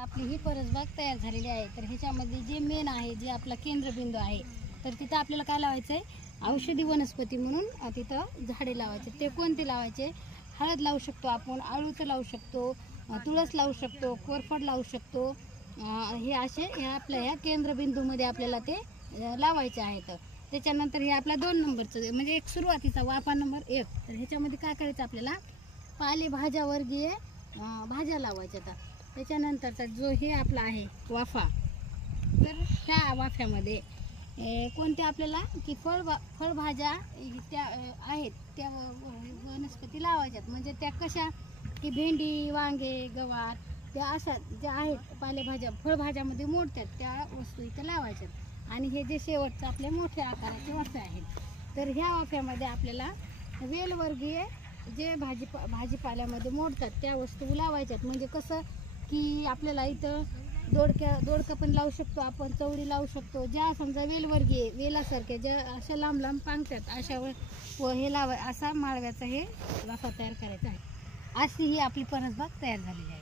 आपली ही परसबाग तयार झालेली आहे. तर ह्याच्यामध्ये जे मेन आहे, जे आपला केंद्रबिंदू आहे, तर तिथं आपल्याला काय लावायचं आहे, औषधी वनस्पती म्हणून तिथं झाडे लावायचे. ते कोणते लावायचे? हळद लावू शकतो आपण, आळूचं लावू शकतो, तुळस लावू शकतो, कोरफड लावू शकतो. हे असे ह्या केंद्रबिंदूमध्ये आपल्याला ते लावायचे आहेत. त्याच्यानंतर हे आपला 2 नंबरचं म्हणजे एक सुरुवातीचा वाफा नंबर 1. तर ह्याच्यामध्ये काय करायचं, आपल्याला पालेभाज्या वर्गीय भाज्या लावायच्या. आता त्याच्यानंतरचा जो हे आपला आहे वाफा, तर ह्या वाफ्यामध्ये कोणत्या आपल्याला की फळभाज्या त्या आहेत त्या वनस्पती लावायच्यात. म्हणजे त्या कशा की भेंडी, वांगे, गवार, त्या अशा ज्या आहेत पालेभाज्या फळभाज्यामध्ये मोडतात त्या वस्तू इथं लावायच्यात. आणि हे जे शेवटचं आपले मोठ्या आकाराचे वाफे आहेत, तर ह्या वाफ्यामध्ये आपल्याला वेलवर्गीय जे भाजीपाल्यामध्ये मोडतात त्या वस्तू लावायच्यात. म्हणजे कसं की आपल्याला इथं दोडका पण लावू शकतो आपण, चवळी लावू शकतो. ज्या समजा वेलवर्गीय वेलासारख्या ज्या अशा लांब लांब पांगतात अशावर हे असा माळव्याचा हे वाफा तयार करायचा आहे. अशी ही आपली परसबाग तयार झालेली आहे.